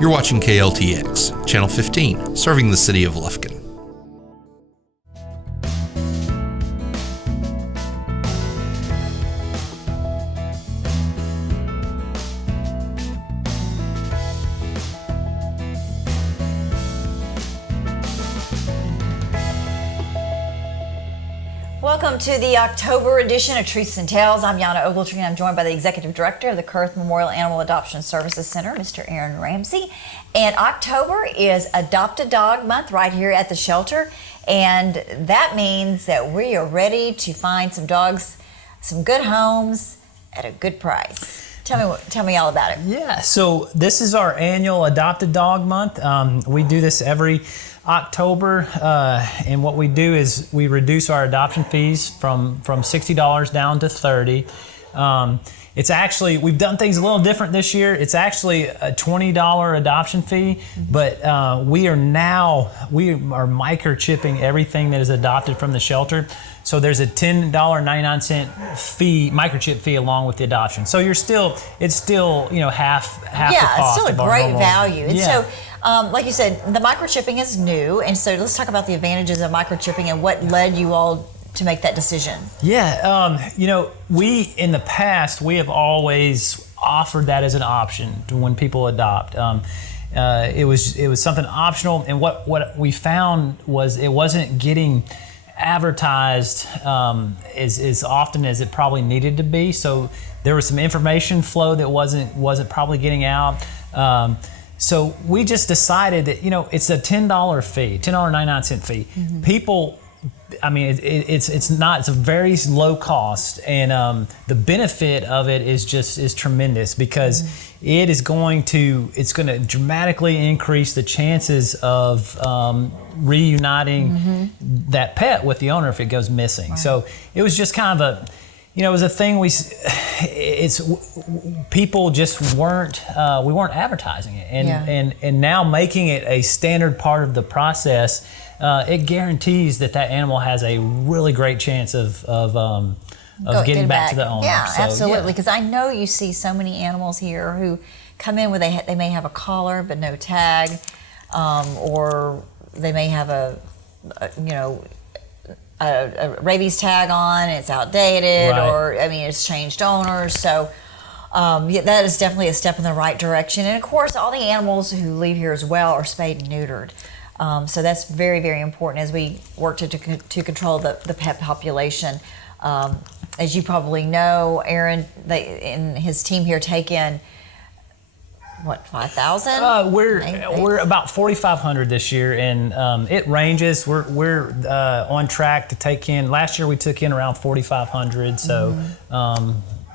You're watching KLTX, Channel 15, serving the city of Lufkin. Welcome to the October edition of Truths and Tales. I'm Yana Ogletree, and I'm joined by the Executive Director of the Kurth Memorial Animal Adoption Services Center, Mr. Aaron Ramsey. And October is Adopt a Dog Month right here at the shelter. And that means that we are ready to find some dogs, some good homes at a good price. Tell me all about it. Yeah, so this is our annual Adopt a Dog Month. We do this every October, and what we do is we reduce our adoption fees from $60 down to $30. It's actually, we've done things a little different this year. It's actually a $20 adoption fee, but we are microchipping everything that is adopted from the shelter. So there's a $10.99 fee, microchip fee, along with the adoption. So it's still half the cost. Yeah, it's still a great value. And so, like you said, the microchipping is new, and so let's talk about the advantages of microchipping and what led you all to make that decision. Yeah, we in the past we have always offered that as an option to when people adopt. It was something optional, and what we found was it wasn't getting advertised as often as it probably needed to be. So there was some information flow that wasn't probably getting out. So we just decided that it's a $10 fee, $10.99 fee. Mm-hmm. People, I mean, it's a very low cost, and the benefit of it is tremendous because it's going to dramatically increase the chances of reuniting that pet with the owner if it goes missing. Right. So it was just kind of it was a thing people just weren't advertising it, and now making it a standard part of the process. It guarantees that animal has a really great chance of getting back to the owner. Yeah, so, absolutely. Because I know you see so many animals here who come in where they may have a collar but no tag, or they may have a rabies tag on, it's outdated, right. Or it's changed owners. So that is definitely a step in the right direction. And of course, all the animals who leave here as well are spayed and neutered. So that's very, very important as we work to control the pet population. As you probably know, Aaron and his team here take in, 5,000? We're about 4,500 this year, and it ranges. We're on track to take in. Last year we took in around 4,500. So.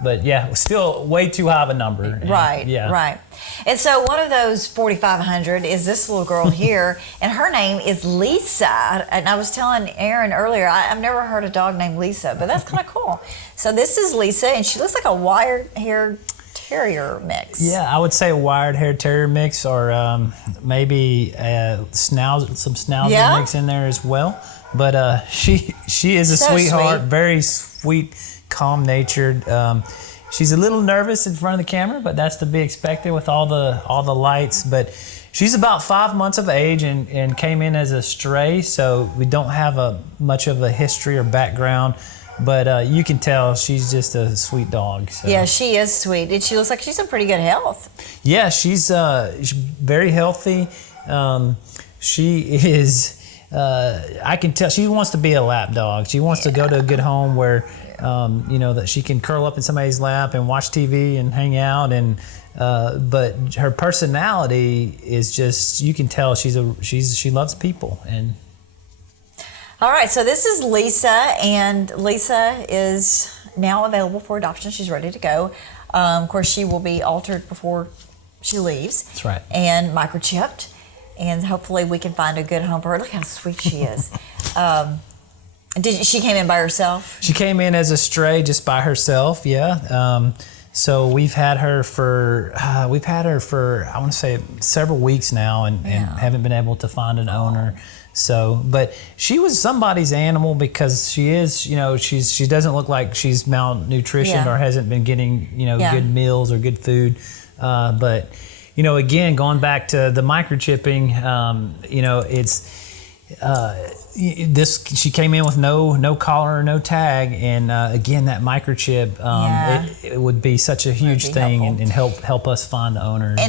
But yeah, still way too high of a number. Right, right. And so one of those 4,500 is this little girl here, and her name is Lisa. And I was telling Aaron earlier, I've never heard a dog named Lisa, but that's kind of cool. So this is Lisa, and she looks like a wire-haired terrier mix. Yeah, I would say a wired-haired terrier mix, or maybe some schnauzer mix in there as well. But she is a sweetheart, sweet. Very sweet, calm-natured. She's a little nervous in front of the camera, but that's to be expected with all the lights. But she's about 5 months of age and came in as a stray, so we don't have much of a history or background. But you can tell she's just a sweet dog. So. Yeah, she is sweet, and she looks like she's in pretty good health. Yeah, she's very healthy. She is. I can tell she wants to be a lap dog. She wants to go to a good home where, that she can curl up in somebody's lap and watch TV and hang out. And but her personality is just, you can tell she loves people. And all right, so this is Lisa, and Lisa is now available for adoption. She's ready to go. Of course, she will be altered before she leaves. That's right. And microchipped. And hopefully we can find a good home for her. Look how sweet she is. She came in by herself? She came in as a stray just by herself, yeah. So we've had her for I want to say several weeks now, and haven't been able to find an owner. So, but she was somebody's animal because she is, she doesn't look like she's malnutritioned or hasn't been getting, good meals or good food. But again, going back to the microchipping, it's she came in with no collar or no tag, and again, that microchip, it would be such a huge thing and help us find the owners.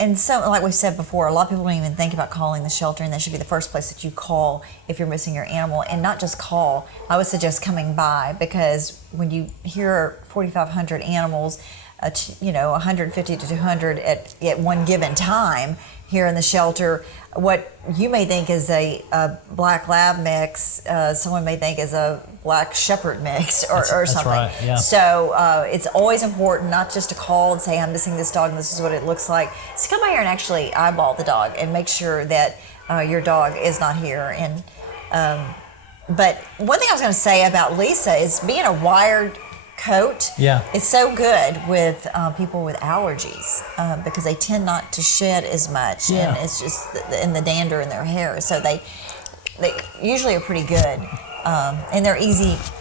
And so, like we said before, a lot of people don't even think about calling the shelter, and that should be the first place that you call if you're missing your animal. And not just call, I would suggest coming by, because when you hear 4,500 animals, 150 to 200 at one given time here in the shelter, what you may think is a black lab mix, someone may think is a black shepherd mix or something. That's right, yeah. So it's always important not just to call and say, I'm missing this dog and this is what it looks like. So come by here and actually eyeball the dog and make sure that your dog is not here. And but one thing I was going to say about Lisa is being a wired coat. Yeah. It's so good with people with allergies because they tend not to shed as much, and it's just in the dander in their hair. So they usually are pretty good, and they're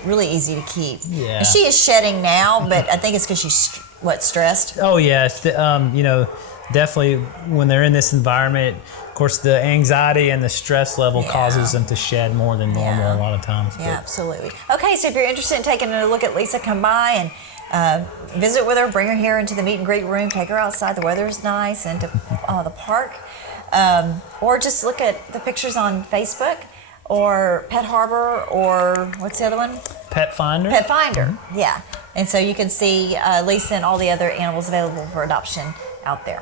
really easy to keep. Yeah. And she is shedding now, but I think it's because she's stressed. Oh yeah, definitely when they're in this environment. Of course, the anxiety and the stress level causes them to shed more than normal a lot of times. Yeah, absolutely. Okay, so if you're interested in taking a look at Lisa, come by and visit with her, bring her here into the meet and greet room, take her outside, the weather's nice, and to the park. Or just look at the pictures on Facebook or Pet Harbor, or what's the other one? Pet Finder. Pet Finder, yeah. And so you can see Lisa and all the other animals available for adoption out there.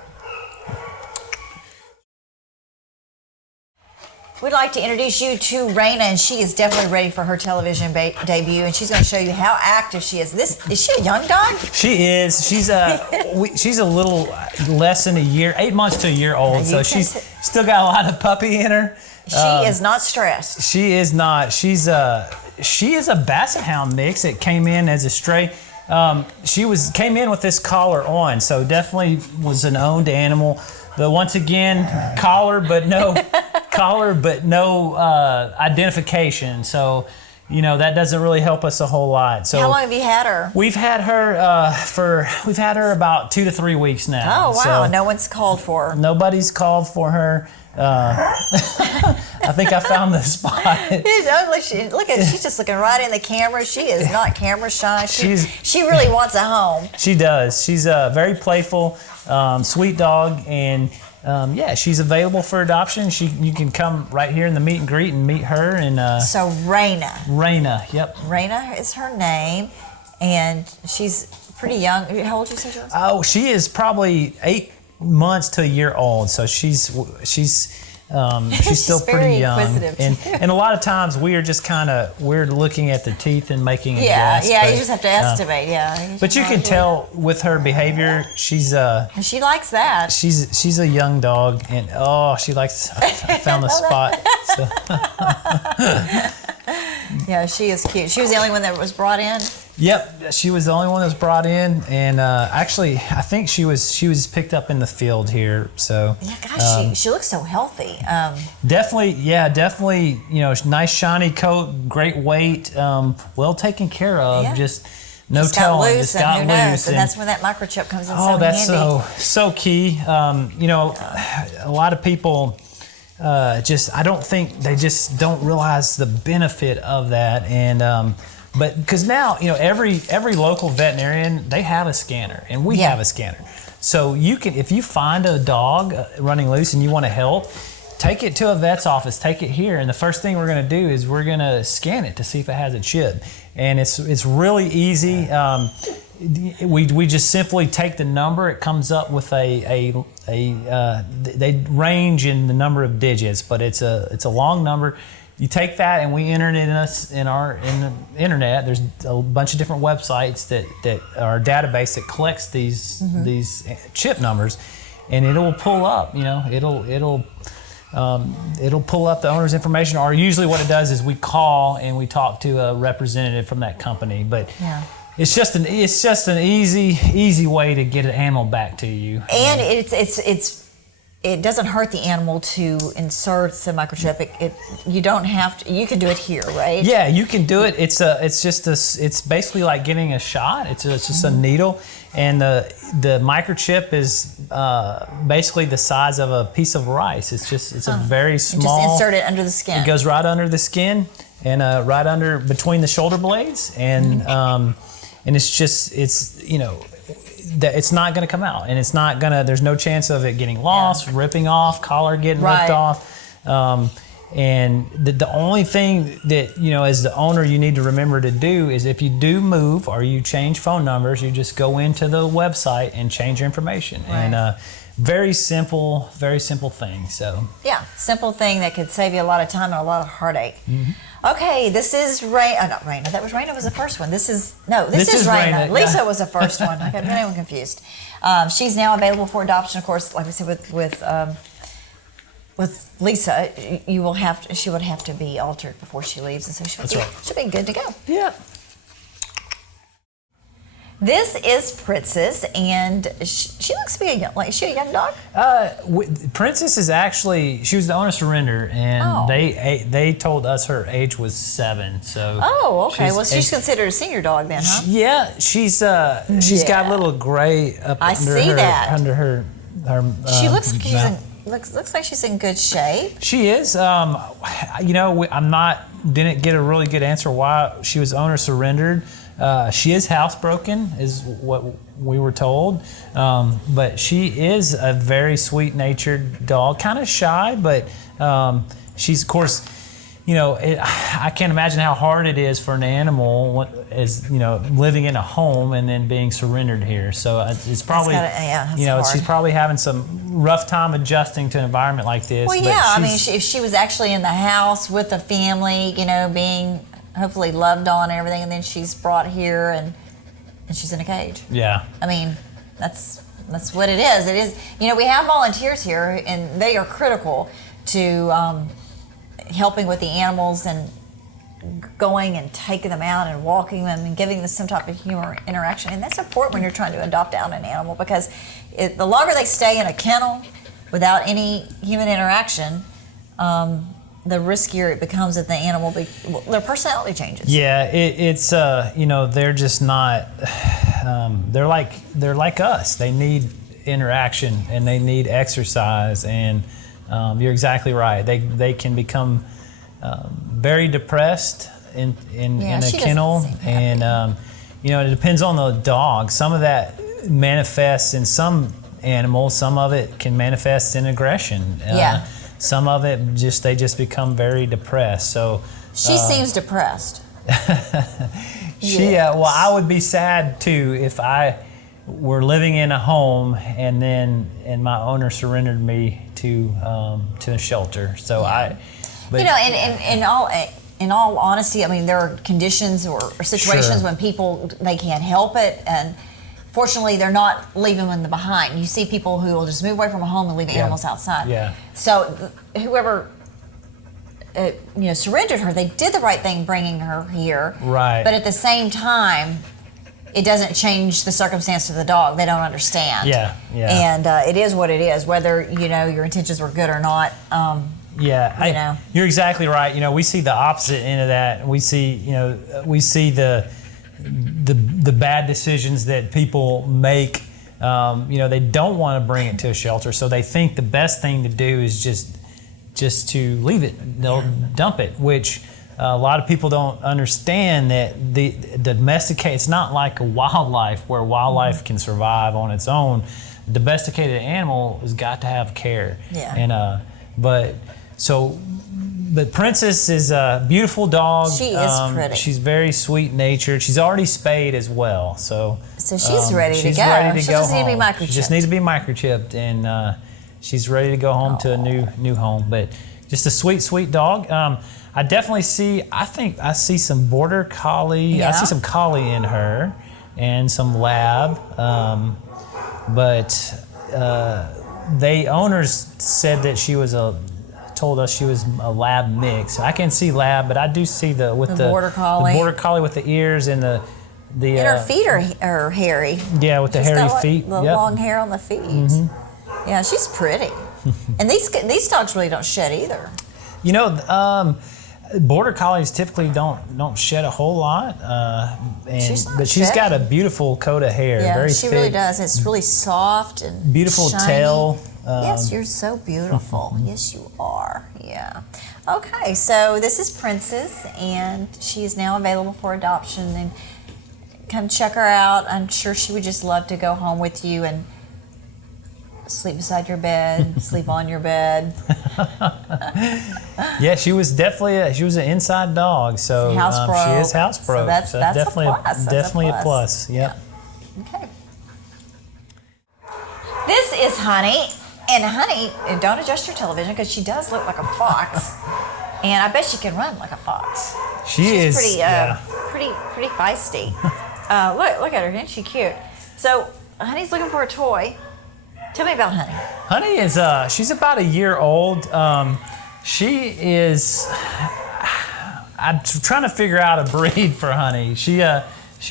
We'd like to introduce you to Reyna, and she is definitely ready for her television debut, and she's going to show you how active she is. Is she a young dog? She is. She's a little less than a year, 8 months to a year old, so she's still got a lot of puppy in her. She is not stressed. She is not. She is a Basset Hound mix that came in as a stray. She came in with this collar on, so definitely was an owned animal. But once again, collar but no identification. So, that doesn't really help us a whole lot. So how long have you had her? We've had her about 2 to 3 weeks now. Oh wow! So no one's called for her. Nobody's called for her. I think I found the spot. Look at she's just looking right in the camera. She is not camera shy. She really wants a home. She does. She's a very playful, sweet dog, and she's available for adoption. You can come right here in the meet and greet and meet her. And so Reyna. Reyna, yep. Reyna is her name, and she's pretty young. How old did you say she was? Oh, she is probably 8 months to a year old, so she's still pretty young, and a lot of times we're looking at the teeth and making a guess. You just have to estimate. But you can tell with her behavior, she likes that. She's a young dog, and she likes. I found the spot. So. Yeah, she is cute. She was the only one that was brought in. Yep, she was the only one that was brought in, and actually, I think she was picked up in the field here. So yeah, gosh, she looks so healthy. Definitely. Nice shiny coat, great weight, well taken care of. Yeah. Just no telling. Just got loose, and that's when that microchip comes in. Oh, that's so key. A lot of people. I don't think they just don't realize the benefit of that, and but because now every local veterinarian, they have a scanner, and we have a scanner, so you can, if you find a dog running loose and you want to help, take it to a vet's office, take it here, and the first thing we're going to do is we're going to scan it to see if it has a chip, and it's really easy. We just simply take the number. It comes up with they range in the number of digits, but it's a long number. You take that and we enter it in the internet. There's a bunch of different websites that are a database that collects these chip numbers, and it'll pull up. It'll pull up the owner's information. Or usually what it does is we call and we talk to a representative from that company. But it's just an easy way to get an animal back to you. And it's it doesn't hurt the animal to insert the microchip. You don't have to. You can do it here, right? Yeah, you can do it. It's basically like getting a shot. It's just a needle, and the microchip is basically the size of a piece of rice. It's a very small. You just insert it under the skin. It goes right under the skin and right under between the shoulder blades, and it's that it's not going to come out, and it's not going to. There's no chance of it getting lost, ripping off, collar getting ripped off. And the only thing that, as the owner, you need to remember to do is if you do move or you change phone numbers, you just go into the website and change your information. Right. And very simple thing. So yeah, simple thing that could save you a lot of time and a lot of heartache. Mm-hmm. Okay, this is Reyna. Not Reyna. That was Reyna was the first one. This is Reyna. Lisa was the first one. I got anyone confused. She's now available for adoption. Of course, like we said with Lisa, she would have to be altered before she leaves, and so she'll be good to go. Yeah. This is Princess, and she looks to be is she a young dog? Princess is actually, she was the owner surrender, and they told us her age was 7. So okay. Well, she's considered a senior dog then, huh? Yeah, she's got a little gray up under her. She looks like she's in good shape. She is. Didn't get a really good answer why she was owner surrendered. She is housebroken, is what we were told. But she is a very sweet-natured dog, kind of shy, but she's, of course, I can't imagine how hard it is for an animal living in a home and then being surrendered here. So it's probably, she's probably having some rough time adjusting to an environment like this. Well, yeah, if she was actually in the house with a family, being hopefully loved on and everything, and then she's brought here and she's in a cage. Yeah. That's what it is. It is, we have volunteers here, and they are critical to helping with the animals and going and taking them out and walking them and giving them some type of human interaction. And that's important when you're trying to adopt out an animal, because the longer they stay in a kennel without any human interaction, the riskier it becomes that the animal, their personality changes. Yeah, it's they're just not. They're like us. They need interaction and they need exercise, and you're exactly right. They can become very depressed in a kennel, and it depends on the dog. Some of that manifests in some animals. Some of it can manifest in aggression. Some of it they just become very depressed. So she seems depressed. Well, I would be sad too if I were living in a home and my owner surrendered me to a shelter. So in all honesty, there are conditions or situations when people, they can't help it, and fortunately, they're not leaving them behind. You see people who will just move away from a home and leave animals outside. Yeah. So whoever surrendered her, they did the right thing bringing her here. Right. But at the same time, it doesn't change the circumstance of the dog. They don't understand. Yeah. And it is what it is, whether your intentions were good or not. You're exactly right. We see the opposite end of that. We see the bad decisions that people make. They don't want to bring it to a shelter, so they think the best thing to do is just to leave it. They'll dump it, which a lot of people don't understand that the domesticated. It's not like a wildlife where wildlife can survive on its own. A domesticated animal has got to have care. Yeah. And But Princess is a beautiful dog. She is pretty. She's very sweet-natured. She's already spayed as well, so she's ready to go. She's ready to she go just home. Need to be microchipped. She just needs to be microchipped, and she's ready to go home to a new home. But just a sweet dog. I definitely see. I think I see some border collie. Yeah. I see some collie in her, and some lab. But owners said that she was told us she was a lab mix. I can see lab, but I do see the border collie. The border collie with the ears and the and her feet are hairy. Yeah, with the hairy feet. The long hair on the feet. Mm-hmm. Yeah, she's pretty. And these dogs really don't shed either. You know, border collies typically don't shed a whole lot, but she's got a beautiful coat of hair. Yeah, very she thick, really does. It's really soft and beautiful shiny. tail. Yes, you're so beautiful. Yes, you are. Yeah. Okay, so this is Princess, and she is now available for adoption. And come check her out. I'm sure she would just love to go home with you and sleep beside your bed, sleep on your bed. Yeah, she was definitely an inside dog, so she is housebroke. So that's definitely a plus. Definitely a plus. Yep. Yeah. Okay. This is Honey, and Honey, don't adjust your television because she does look like a fox, and I bet she can run like a fox. She's pretty feisty. Look at her, isn't she cute? So Honey's looking for a toy. Tell me about Honey. Honey is she's about a year old. She is. I'm trying to figure out a breed for Honey. She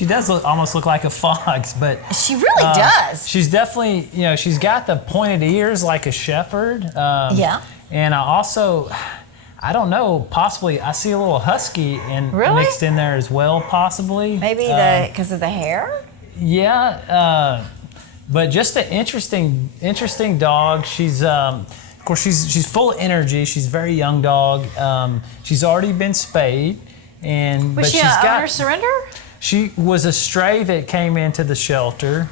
does almost look like a fox, but she really does. She's definitely, she's got the pointed ears like a shepherd. Yeah. And I don't know, possibly I see a little husky mixed in there as well, possibly. Maybe because of the hair. Yeah. But just an interesting dog. She's, of course, she's full of energy. She's a very young dog. She's already been spayed, Was she an owner surrender? She was a stray that came into the shelter.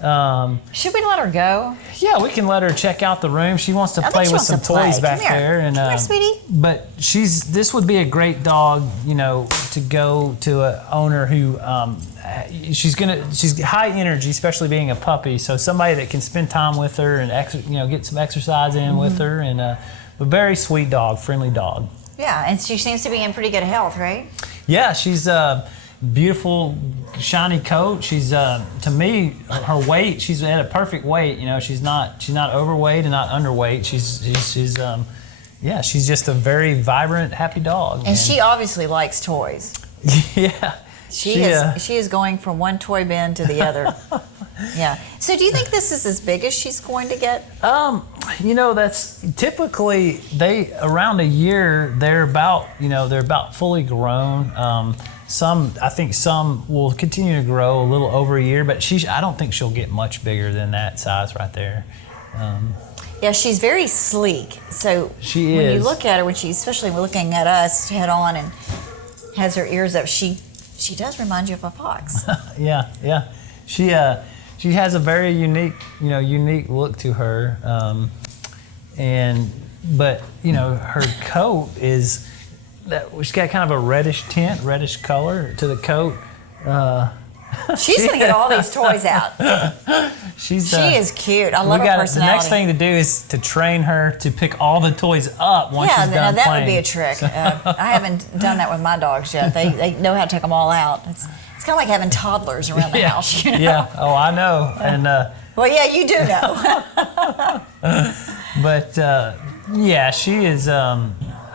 Should we let her go? Yeah, we can let her check out the room. She wants to play with some toys back there. Come here, sweetie. But this would be a great dog, to go to an owner who she's high energy, especially being a puppy. So somebody that can spend time with her and get some exercise in with her, and a very sweet dog, friendly dog. Yeah, and she seems to be in pretty good health, right? Yeah, she's beautiful, shiny coat. She's to me, her weight. She's at a perfect weight. She's not overweight and not underweight. She's just a very vibrant, happy dog. And she obviously likes toys. Yeah. She is going from one toy bin to the other. Yeah. So do you think this is as big as she's going to get? That's typically around a year they're about fully grown. I think some will continue to grow a little over a year, but I don't think she'll get much bigger than that size right there. Yeah, she's very sleek. So when you look at her, especially looking at us head on and has her ears up, she does remind you of a fox. Yeah. She has a very unique look to her, but her coat is. She's got kind of a reddish color to the coat. She's going to get all these toys out. She is cute. I love her personality. The next thing to do is to train her to pick all the toys up once she's done playing. Yeah, that would be a trick. I haven't done that with my dogs yet. They know how to take them all out. It's kind of like having toddlers around the house. Yeah. Oh, I know. And well, yeah, you do know. But she is.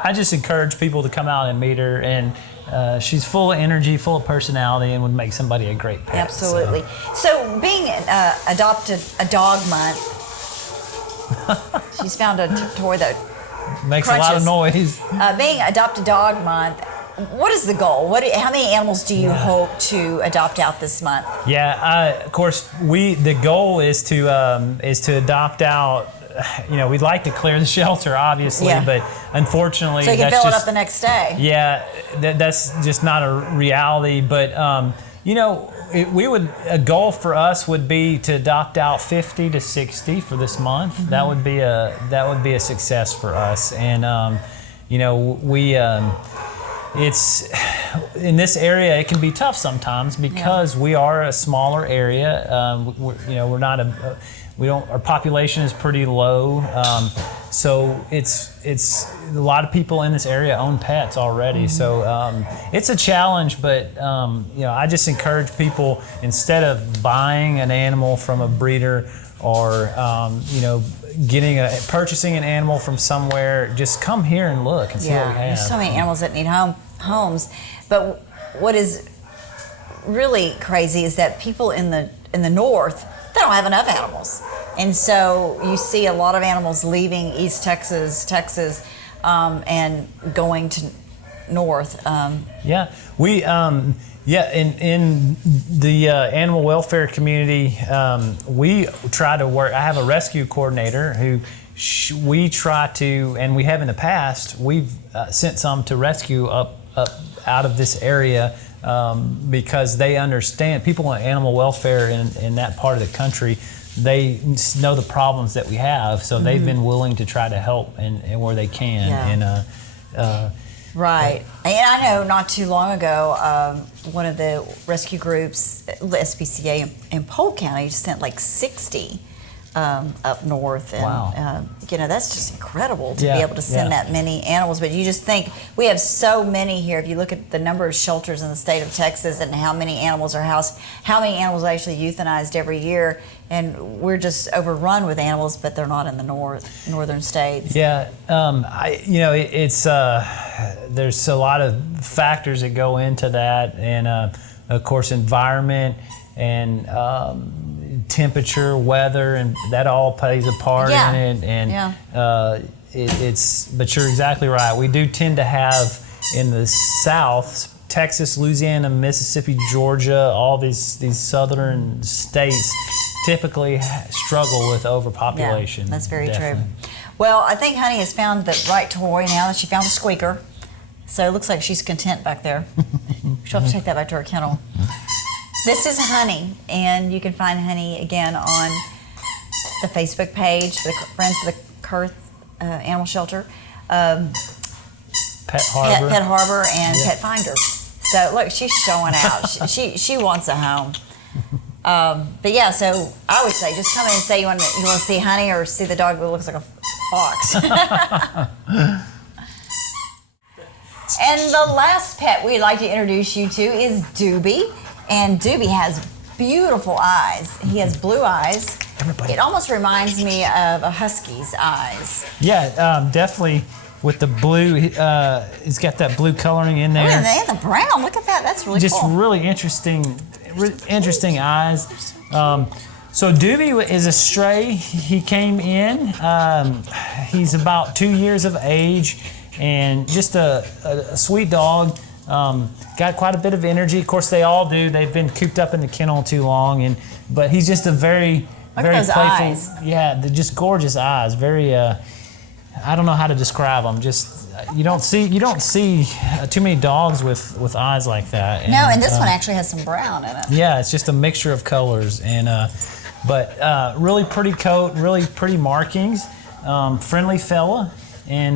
I just encourage people to come out and meet her, and she's full of energy, full of personality, and would make somebody a great pet. Absolutely. So being adopted a dog month, she's found a toy that makes crunches. a lot of noise. Being adopted dog month, what is the goal? How many animals do you hope to adopt out this month? Yeah, of course, the goal is to adopt out. We'd like to clear the shelter, obviously, but unfortunately, so you can fill it up the next day. Yeah, that's just not a reality. But a goal for us would be to adopt out 50 to 60 for this month. Mm-hmm. That would be a success for us, and it's in this area. It can be tough sometimes because we are a smaller area. We're not our population is pretty low, so it's a lot of people in this area own pets already. Mm-hmm. So it's a challenge, but I just encourage people, instead of buying an animal from a breeder or purchasing an animal from somewhere, just come here and look and see what we have. There's so many animals that need homes, but what is really crazy is that people in the north, they don't have enough animals. And so you see a lot of animals leaving East Texas, and going to north. In the animal welfare community, we try to work. I have a rescue coordinator who we try to, and we have in the past, we've sent some to rescue up out of this area because they understand, people in animal welfare in that part of the country, they know the problems that we have, so they've been willing to try to help and where they can. Yeah. Right. And I know not too long ago, one of the rescue groups, the SPCA in Polk County, sent like 60 up north. And, wow. That's just incredible to be able to send that many animals. But you just think, we have so many here. If you look at the number of shelters in the state of Texas and how many animals are housed, how many animals are actually euthanized every year, and we're just overrun with animals, but they're not in the northern states. Yeah, it's there's a lot of factors that go into that, and of course environment and temperature, weather, and that all plays a part in it. And but you're exactly right. We do tend to have in the South, Texas, Louisiana, Mississippi, Georgia, all these southern states typically struggle with overpopulation. Yeah, that's very true. Well, I think Honey has found the right toy now that she found the squeaker. So it looks like she's content back there. She'll have to take that back to her kennel. This is Honey, and you can find Honey again on the Facebook page, the Friends of the Kurth Animal Shelter, Pet Harbor, Pet Harbor, and Pet Finder. So look, she's showing out. she wants a home. But yeah, so I would say just come in and say you want to see Honey or see the dog that looks like a fox. And the last pet we'd like to introduce you to is Dooby. And Dooby has beautiful eyes. He has blue eyes. It almost reminds me of a husky's eyes. Yeah, definitely with the blue. It's got that blue coloring in there. And the brown. Look at that. That's really cool. Just really interesting eyes. So Dooby is a stray. He came in. He's about 2 years of age, and just a sweet dog. Got quite a bit of energy. Of course, they all do. They've been cooped up in the kennel too long, but he's just a very playful. Eyes. Yeah, they're just gorgeous eyes. Very. I don't know how to describe them. Just you don't see too many dogs with eyes like that. No, and this one actually has some brown in it. Yeah, it's just a mixture of colors, and but really pretty coat, really pretty markings, friendly fella.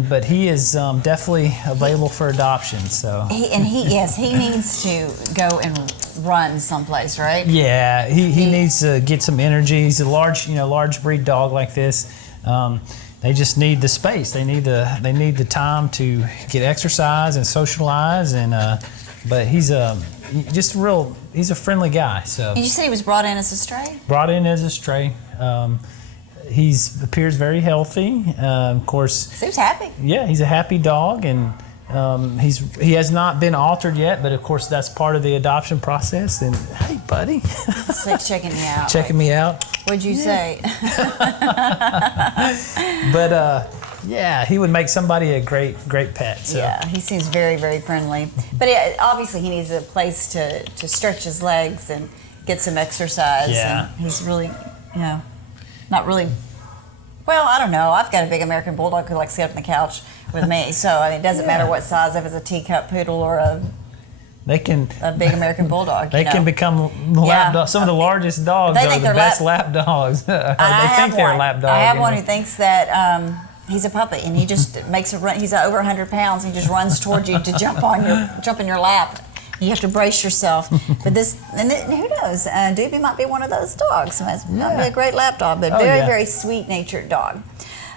But he is definitely available for adoption. So he needs to go and run someplace, right? Yeah, he needs to get some energy. He's a large breed dog like this. They just need the space. They need the time to get exercise and socialize. But he's a friendly guy. So you said he was brought in as a stray. Brought in as a stray. He appears very healthy. Of course, seems happy. Yeah, he's a happy dog, and he has not been altered yet. But of course, that's part of the adoption process. And hey, buddy, it's like checking me out. Checking me out. What'd you say? But he would make somebody a great pet. So. Yeah, he seems very, very friendly. But obviously, he needs a place to stretch his legs and get some exercise. Yeah, and he's really, not really. Well, I don't know. I've got a big American Bulldog who likes to sit up on the couch with me. So it doesn't matter what size, if it's a teacup poodle or a big American Bulldog. They can become lap dogs. Some of the largest dogs are the best lap dogs. They think they're lap dogs. I have one who thinks that he's a puppy, and he just makes a run. He's over 100 pounds. And he just runs towards you to jump in your lap. You have to brace yourself. But who knows? Dooby might be one of those dogs. So it's not be a great lap dog, but very sweet-natured dog.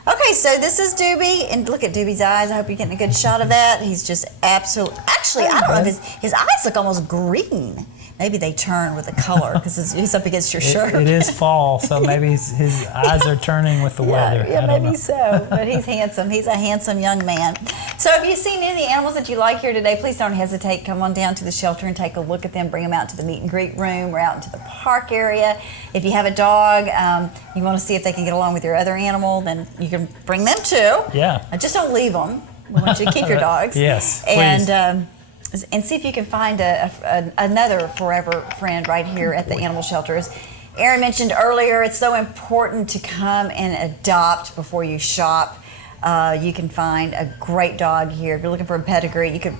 Okay, so this is Dooby, and look at Dooby's eyes. I hope you're getting a good shot of that. He's just absolutely. Actually, I don't know if his eyes look almost green, Maybe they turn with the color because he's up against your shirt. It is fall, so maybe his eyes are turning with the weather. Yeah, maybe so. But he's handsome. He's a handsome young man. So if you've seen any of the animals that you like here today, please don't hesitate. Come on down to the shelter and take a look at them. Bring them out to the meet and greet room or out into the park area. If you have a dog, you want to see if they can get along with your other animal, then you can bring them too. Yeah. Just don't leave them. We want you to keep your dogs. Yes, please. And see if you can find another forever friend right here at the animal shelters. Aaron mentioned earlier, it's so important to come and adopt before you shop. You can find a great dog here. If you're looking for a pedigree, you can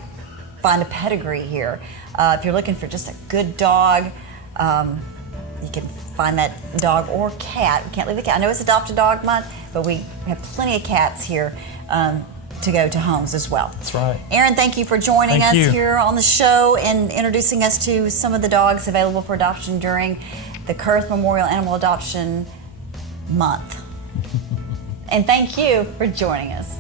find a pedigree here. If you're looking for just a good dog, you can find that dog or cat. We can't leave the cat. I know it's Adopt a Dog Month, but we have plenty of cats here to go to homes as well. That's right. Aaron, thank you for joining us you. here on the show and introducing us to some of the dogs available for adoption during the Kurth Memorial Animal Adoption Month. And thank you for joining us.